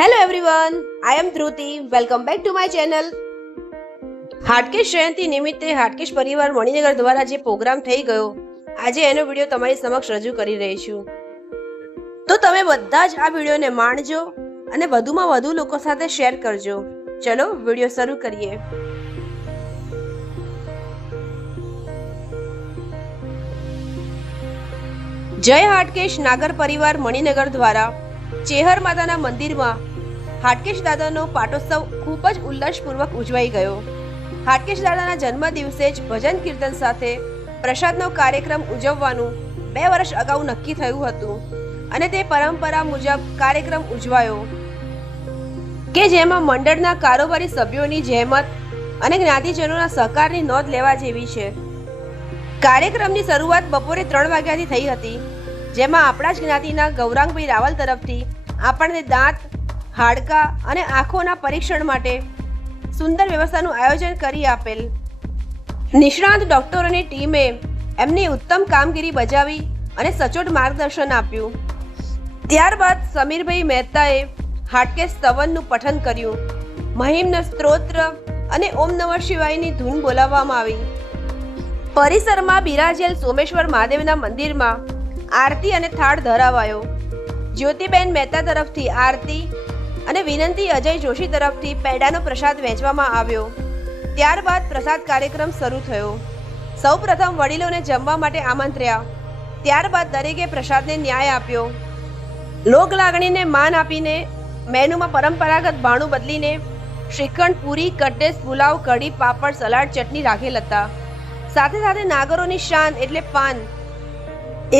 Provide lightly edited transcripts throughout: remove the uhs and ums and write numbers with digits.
Hello everyone, I am Dhruti. Welcome back to my channel. Hatkesh Jayanti નિમિત્તે હાટકેશ પરિવાર મણિનગર દ્વારા જે પ્રોગ્રામ થઈ ગયો, આજે એનો વિડીયો તમારી સમક્ષ રજૂ કરી રહી છું. તો તમે બધા જ આ વિડીયોને માણજો અને વધુમાં વધુ લોકો સાથે શેર કરજો. ચલો વિડીયો શરૂ કરીએ. જય હાટકેશ નાગર પરિવાર મણિનગર દ્વારા ચેહર માતાના મંદિરમાં હાટકેશ દાદાનો પાટોત્સવ ખૂબ જ ઉલ્લાસપૂર્વક ઉજવાઈ ગયો. હાટકેશ દાદાના જન્મ દિવસે જ ભજન કીર્તન સાથે પ્રસાદનો કાર્યક્રમ ઉજવવાનું 2 વર્ષ અગાઉ નક્કી થયું હતું અને તે પરંપરા મુજબ કાર્યક્રમ ઉજવાયો કે જેમાં મંડળના કારોબારી સભ્યોની જહેમત અને જ્ઞાતિજનોના સહકારની નોંધ લેવા જેવી છે. કાર્યક્રમની શરૂઆત બપોરે 3 વાગ્યાથી થઈ હતી, જેમાં આપણા જ જ્ઞાતિના ગૌરાંગભાઈ રાવલ તરફથી આપણને દાંત, હાડકા અને આંખોના પરીક્ષણ માટે સુંદર વ્યવસ્થાનું આયોજન કરી આપેલ. નિષ્ણાંત ડોક્ટરોની ટીમે એમની ઉત્તમ કામગીરી બજાવી અને સચોટ માર્ગદર્શન આપ્યું. ત્યારબાદ સમીરભાઈ મહેતાએ હાટકેશ સ્તવનનું પઠન કર્યું. મહિમ્ન સ્ત્રોત્ર અને ઓમ નમઃ શિવાયની ધૂન બોલાવવામાં આવી. પરિસરમાં બિરાજેલ સોમેશ્વર મહાદેવના મંદિરમાં આરતી અને થાળ ધરાવાયો. જ્યોતિબેન મહેતા તરફથી આરતી અને વિનંતી અજય જોશી તરફથી પેડાનો પ્રસાદ વહેંચવામાં આવ્યો. ત્યારબાદ પ્રસાદ કાર્યક્રમ શરૂ થયો. સૌપ્રથમ વડીલોને જમવા માટે આમંત્ર્યા. ત્યારબાદ દરેકે પ્રસાદને ન્યાય આપ્યો. લોક લાગણીને માન આપીને મેનુમાં પરંપરાગત ભાણું બદલીને શ્રીખંડ, પૂરી, કટ્ટેસ, પુલાવ, કઢી, પાપડ, સલાડ, ચટણી રાખેલ હતા. સાથે સાથે નાગરોની શાન એટલે પાન.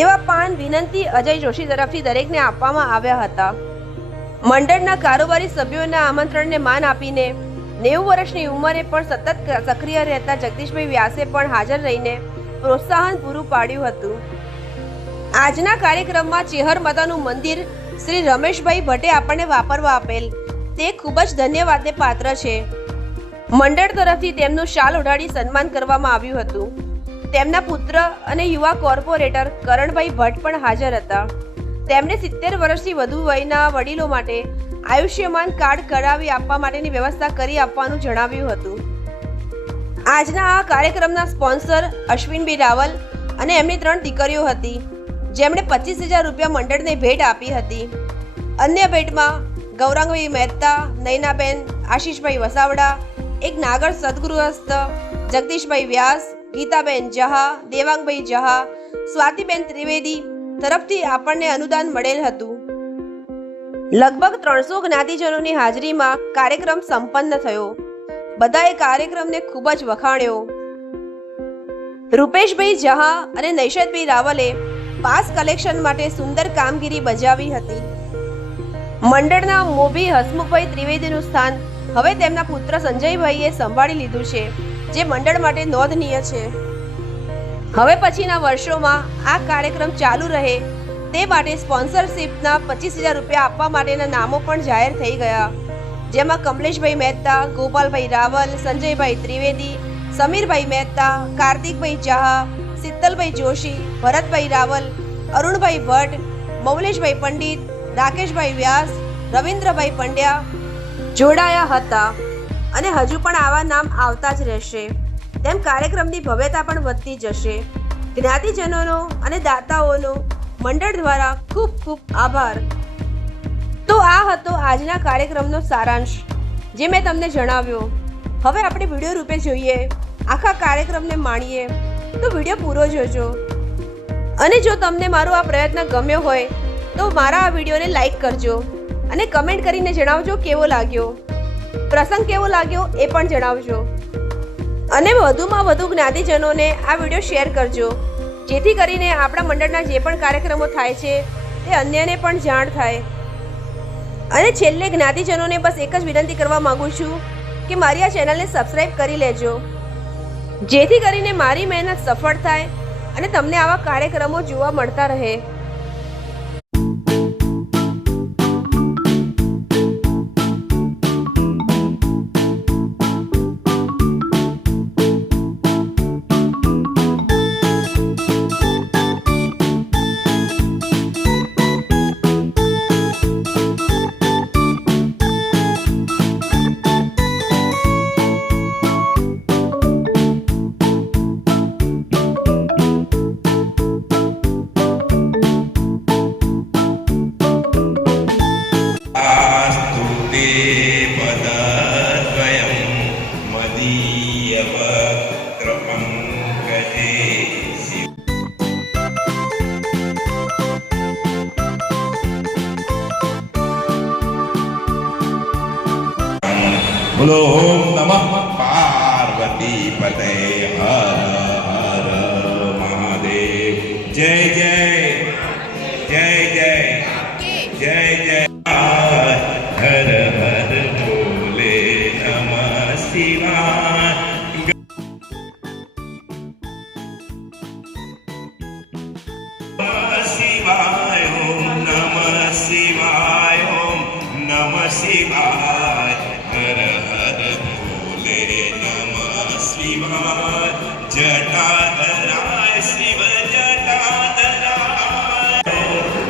એવા પાન વિનંતી અજય જોશી તરફથી દરેકને આપવામાં આવ્યા હતા. મંડળના કારોબારી સભ્યોના આમંત્રણને માન આપીને 90 વર્ષની ઉંમરે પણ સતત સક્રિય રહેતા જગદીશભાઈ વ્યાસે પણ હાજર રહીને પ્રોત્સાહન પૂરું પાડ્યું હતું. આજના કાર્યક્રમમાં ચેહર માતાનું મંદિર શ્રી રમેશભાઈ ભટ્ટે આપણને વાપરવા આપેલ, તે ખૂબ જ ધન્યવાદને પાત્ર છે. મંડળ તરફથી તેમનું શાલ ઓઢાડી સન્માન કરવામાં આવ્યું હતું. તેમના પુત્ર અને યુવા કોર્પોરેટર કરણભાઈ ભટ્ટ પણ હાજર હતા. તેમણે 70 વર્ષથી વધુ વયના વડીલો માટે આયુષ્યમાન કાર્ડ કરાવી આપવા માટેની વ્યવસ્થા કરી આપવાનું જણાવ્યું હતું. આજના આ કાર્યક્રમના સ્પોન્સર અશ્વિનભાઈ રાવલ અને એમની 3 દીકરીઓ હતી, જેમણે 25,000 રૂપિયા મંડળને ભેટ આપી હતી. અન્ય ભેટમાં ગૌરાંગભાઈ મહેતા, નયનાબેન, આશીષભાઈ વસાવડા, એક નાગર સદગુરુસ્થ જગદીશભાઈ વ્યાસ, ગીતાબેન જહા, દેવાંગભાઈ જહા, સ્વાતિબેન ત્રિવેદી તરફથી આપણને અનુદાન મળેલ હતું. લગભગ 300 જ્ઞાતિજનોની હાજરીમાં કાર્યક્રમ સંપન્ન થયો. બધાએ કાર્યક્રમને ખૂબ જ વખાણ્યો. રૂપેશભાઈ જહા અને નૈશદભાઈ રાવલે પાસ કલેક્શન માટે સુંદર કામગીરી બજાવી હતી. મંડળના મોભી હસમુખભાઈ ત્રિવેદીનું સ્થાન હવે તેમના પુત્ર સંજયભાઈએ સંભાળી લીધું છે, જે મંડળ માટે નોંધનીય છે. હવે પછીના વર્ષોમાં આ કાર્યક્રમ ચાલુ રહે તે માટે સ્પોન્સરશિપના 25,000 રૂપિયા આપવા માટેના નામો પણ જાહેર થઈ ગયા, જેમાં કમલેશભાઈ મહેતા, ગોપાલભાઈ રાવલ, સંજયભાઈ ત્રિવેદી, સમીરભાઈ મહેતા, કાર્તિકભાઈ જહા, શીતલભાઈ જોશી, ભરતભાઈ રાવલ, અરુણભાઈ ભટ્ટ, મૌલેશભાઈ પંડિત, રાકેશભાઈ વ્યાસ, રવિન્દ્રભાઈ પંડ્યા જોડાયા હતા અને હજુ પણ આવા નામ આવતા જ રહેશે. તેમ કાર્યક્રમની ભવ્યતા પણ વધતી જશે. જ્ઞાતિજનોનો અને દાતાઓનો મંડળ દ્વારા ખૂબ ખૂબ આભાર. તો આ હતો આજના કાર્યક્રમનો સારાંશ, જે મેં તમને જણાવ્યો. હવે આપણે વિડીયો રૂપે જોઈએ, આખા કાર્યક્રમને માણીએ, તો વિડીયો પૂરો જોજો. અને જો તમને મારો આ પ્રયત્ન ગમ્યો હોય તો મારા આ વિડીયોને લાઈક કરજો અને કમેન્ટ કરીને જણાવજો કેવો લાગ્યો. પ્રસંગ કેવો લાગ્યો એ પણ જણાવજો. અને વધુમાં વધુ જ્ઞાતિજનોને આ વિડીયો શેર કરજો, જેથી કરીને આપણા મંડળના જે પણ કાર્યક્રમો થાય છે તે અન્યને પણ જાણ થાય. અને છેલ્લે જ્ઞાતિજનોને બસ એક જ વિનંતી કરવા માંગુ છું કે મારી આ ચેનલને સબસ્ક્રાઈબ કરી લેજો, જેથી કરીને મારી મહેનત સફળ થાય અને તમને આવા કાર્યક્રમો જોવા મળતા રહે. બોલો ઓમ નમઃ પાર્વતી પતે હર હર મહાદેવ. જય જય જય જય જય જય હર હર બોલે નમઃ શિવાય. શિવાય ઓમ નમઃ શિવાય ઓમ નમઃ શિવાય હર હર ભોલે નમઃ શિવાય. જટાધરાય શિવ જટાધરાય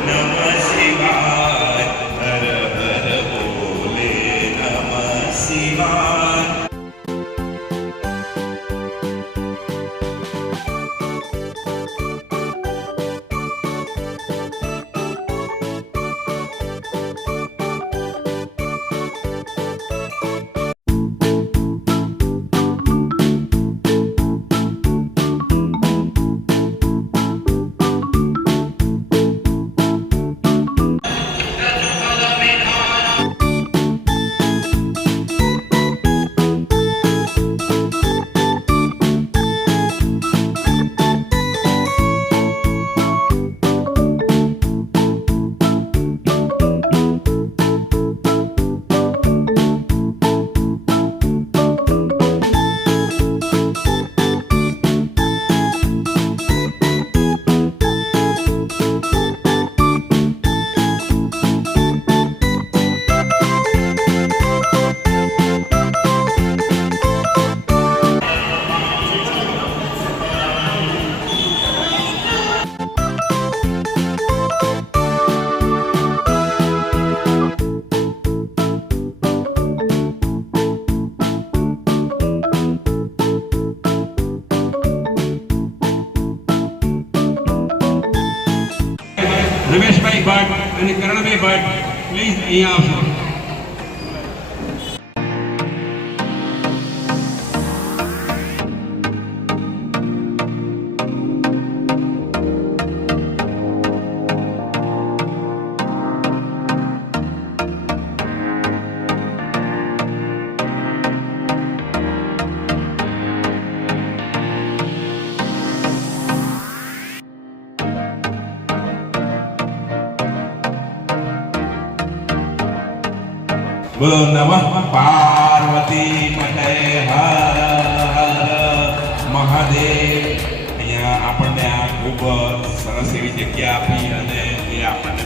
નમઃ શિવાય હર હર ભોલે નમઃ શિવાય. રમેશભાઈ ભટ્ટ અને કરણભાઈ ભટ્ટ પ્લીઝ અહીંયા આવશો. બોલો નમઃ પાર્વતી પતે હર હર મહાદેવ. અહીંયા આપણને આ ખૂબ સરસ એવી જગ્યા આપી અને એ આપણને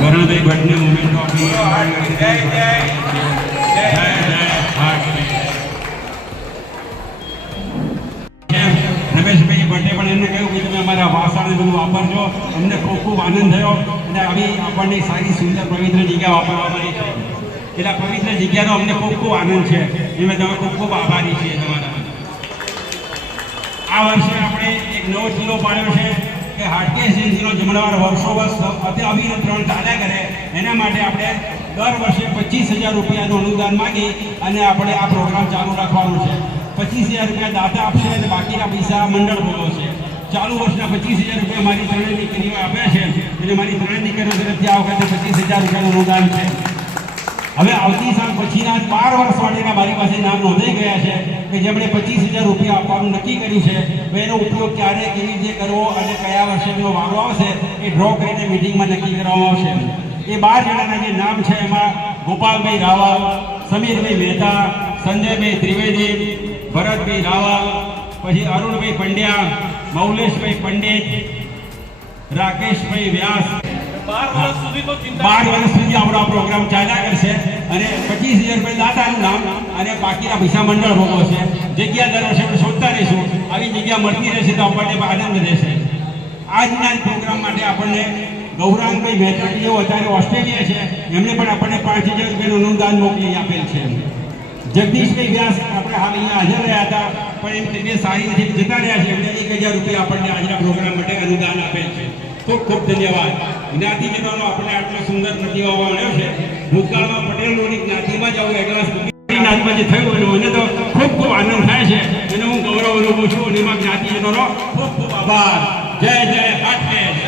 કરણભાઈ ભટ્ટને મોમેન્ટો આપી. જય જય જય જય રમેશભાઈ ભટ્ટે પણ એમને કહ્યું કે તમે અમારા વાસણને બધું વાપરજો. અમને ખૂબ ખૂબ આનંદ થયો અને આવી આપણને સારી સુંદર પવિત્ર જગ્યા વાપરવાની છે. એટલે પવિત્ર જગ્યાનો અમને ખૂબ ખૂબ આનંદ છે. એમાં તમે ખૂબ ખૂબ આભારી છીએ તમારા. આ વર્ષે આપણે એક નવો ચીલો પાડ્યો છે કે હાટકેશ જયંતિનો જમણવાર વર્ષો વર્ષ અતિ અવિરત ચાલ્યા કરે. એના માટે આપણે દર વર્ષે 25,000 રૂપિયાનું અનુદાન માગી અને આપણે આ પ્રોગ્રામ ચાલુ રાખવાનો છે. 25,000 રૂપિયા દાતા આપશે અને બાકીના પૈસા મંડળ ભોગવશે. ચાલુ વર્ષના 25,000 રૂપિયા મારી ત્રણેય દીકરીઓ આપ્યા છે એટલે મારી ત્રણેય દીકરીઓ તરફથી આ વખતે 25,000 રૂપિયાનું અનુદાન છે. હવે આવતી સાલ પછીના 12 વર્ષ માટેના મારી પાસે નામ નોંધાઈ ગયા છે કે જેમણે 25,000 રૂપિયા આપવાનું નક્કી કર્યું છે. તો એનો ઉપયોગ ક્યારે કેવી રીતે કરવો અને કયા વર્ષે એનો વારો આવશે એ ડ્રો કરીને મિટિંગમાં નક્કી કરવામાં આવશે. એ 12 જણાના જે નામ છે એમાં ગોપાલભાઈ રાવલ, સમીરભાઈ મહેતા, સંજયભાઈ ત્રિવેદી, ભરતભાઈ રાવલ, પછી અરુણભાઈ પંડ્યા, મૌલેશભાઈ પંડિત, રાકેશભાઈ વ્યાસ. 12 વર્ષ સુધી આપણો આ પ્રોગ્રામ ચાલ્યા કરશે અને 25,000 રૂપિયા દાતાનું નામ અને બાકીના પૈસા મંડળ ભોગવશે. જગ્યા દર વર્ષે આપણે શોધતા રહીશું. આવી જગ્યા મળતી રહેશે તો આપણને આનંદ રહેશે. આજના પ્રોગ્રામ માટે આપણને ગૌરાંગભાઈ મહેતા જેઓ અત્યારે ઓસ્ટ્રેલિયા છે એમણે પણ આપણને 5,000 રૂપિયાનું અનુદાન મોકલી આપેલ છે. જગદીશભાઈ વ્યાસ આપણે હાલ અહીંયા હાજર રહ્યા હતા પણ એમ તબિયત સારી નથી જતા રહ્યા છે. એમણે 1,000 રૂપિયા આપણને આજના પ્રોગ્રામ માટે અનુદાન આપેલ છે. ખૂબ ખૂબ ધન્યવાદ. જ્ઞાતિજનોનો આપણે આટલો સુંદર પ્રતિભાવ મળ્યો છે. ભૂતકાળમાં પટેલોની જ્ઞાતિમાં જ આવું એડવાન્સ જે થયું અને મને તો ખૂબ ખૂબ આનંદ થાય છે અને હું ગૌરવ અનુભવું છું અને એમાં જ્ઞાતિજનોનો ખૂબ ખૂબ આભાર. જય જય હાટકેશ.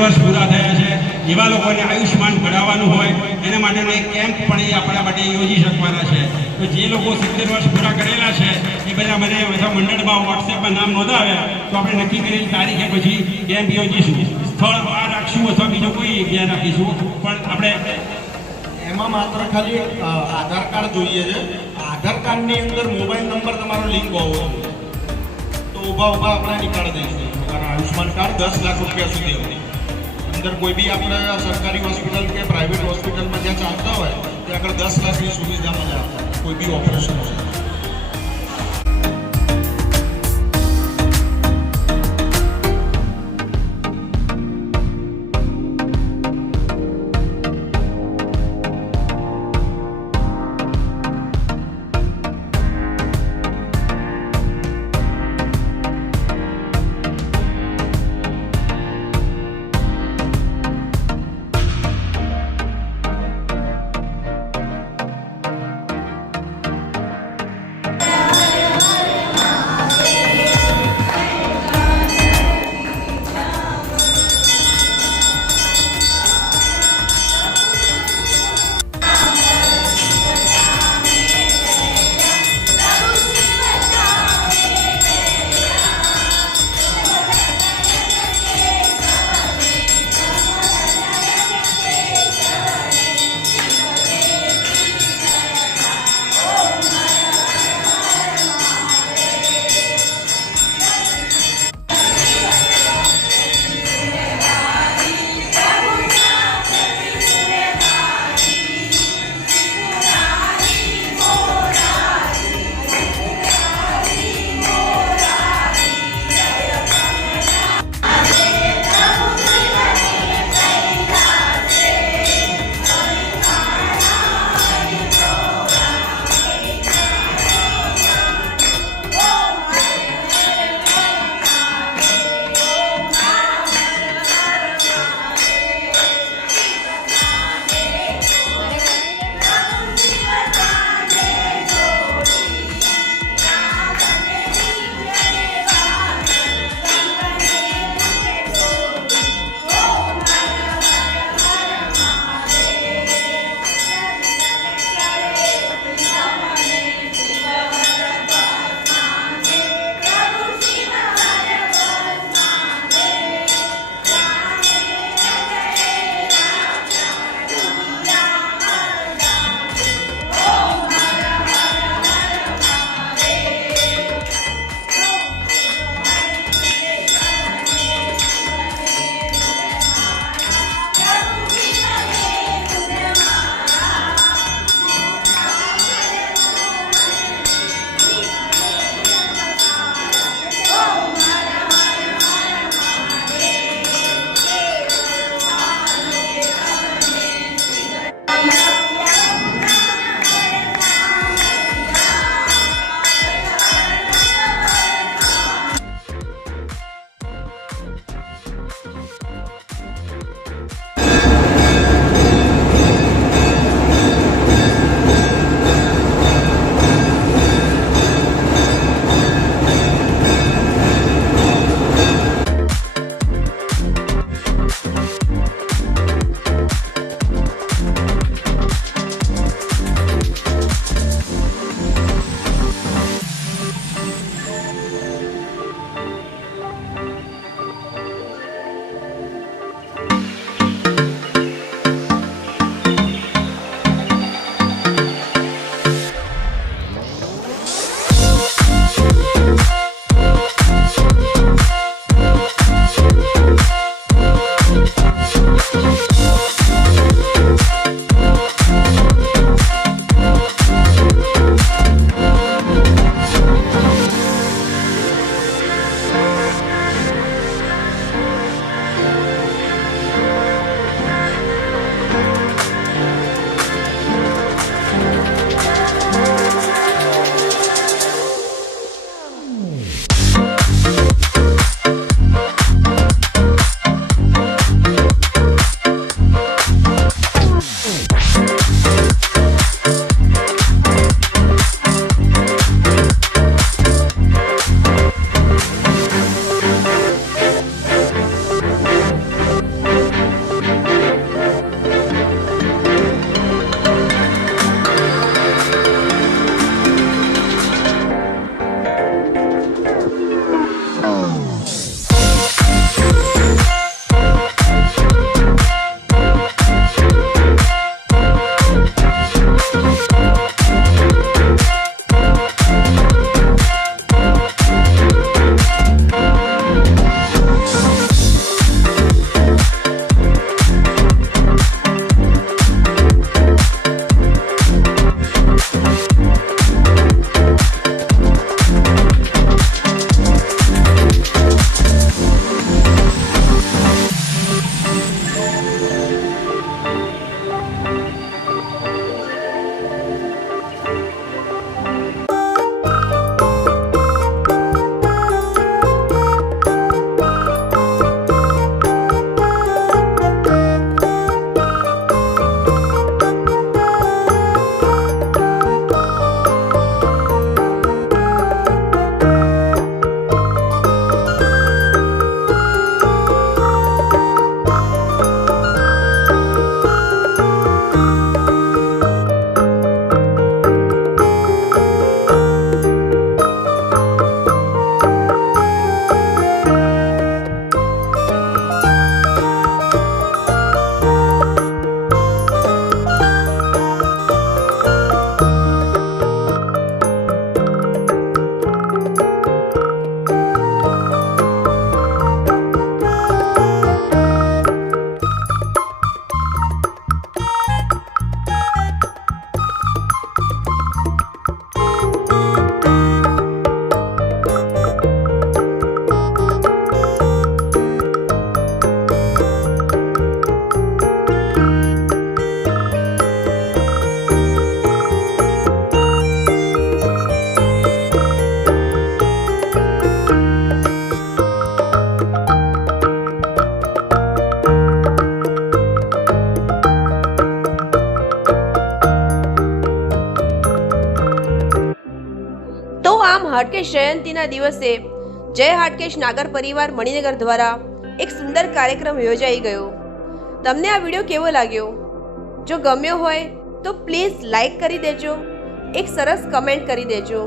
વર્ષ પૂરા થયા છે એવા લોકોને આયુષ્માન કઢાવવાનું હોય એના માટેનો એક કેમ્પ પણ એ આપણા માટે યોજી શકવાના છે. તો જે લોકો 70 વર્ષ પૂરા કરેલા છે એ બધા મને બધા મંડળમાં વોટ્સએપમાં નામ નોંધાવ્યા તો આપણે નક્કી કરેલી તારીખે પછી કેમ્પ યોજીશું. સ્થળ બહાર રાખશું અથવા બીજો કોઈ જગ્યાએ રાખીશું પણ આપણે એમાં માત્ર ખાલી આધાર કાર્ડ જોઈએ છે. આધાર કાર્ડની અંદર મોબાઈલ નંબર તમારો લિંક હોવો જોઈએ. તો ઊભા આપણે નીકાળી દઈશું. કારણ આયુષ્માન કાર્ડ 10 લાખ રૂપિયા સુધી હોય. અંદર કોઈ બી આપણે સરકારી હોસ્પિટલ કે પ્રાઇવેટ હોસ્પિટલમાં જ્યાં ચાલતા હોય ત્યાં આગળ 10 લાખની સુવિધા મળે આપણને કોઈ બી ઓપરેશન છે. હાટકેશ જયંતિના દિવસે જય હાટકેશ નાગર પરિવાર મણિનગર દ્વારા એક સુંદર કાર્યક્રમ યોજાઈ ગયો. તમને આ વિડીયો કેવો લાગ્યો? જો ગમ્યો હોય તો પ્લીઝ લાઈક કરી દેજો, એક સરસ કમેન્ટ કરી દેજો,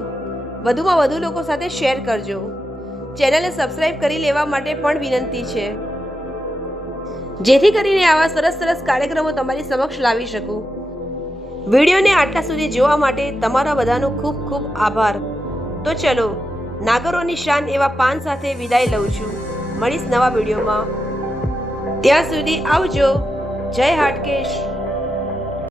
વધુમાં વધુ લોકો સાથે શેર કરજો. ચેનલને સબસ્ક્રાઇબ કરી લેવા માટે પણ વિનંતી છે, જેથી કરીને આવા સરસ સરસ કાર્યક્રમો તમારી સમક્ષ લાવી શકું. વિડીયોને આટલા સુધી જોવા માટે તમારા બધાનો ખૂબ ખૂબ આભાર. તો ચલો, નાગરોની શાન એવા પાન સાથે વિદાય લઉં છું. મળીશ નવા વિડીયોમાં. ત્યાં સુધી આવજો. જય હાટકેશ.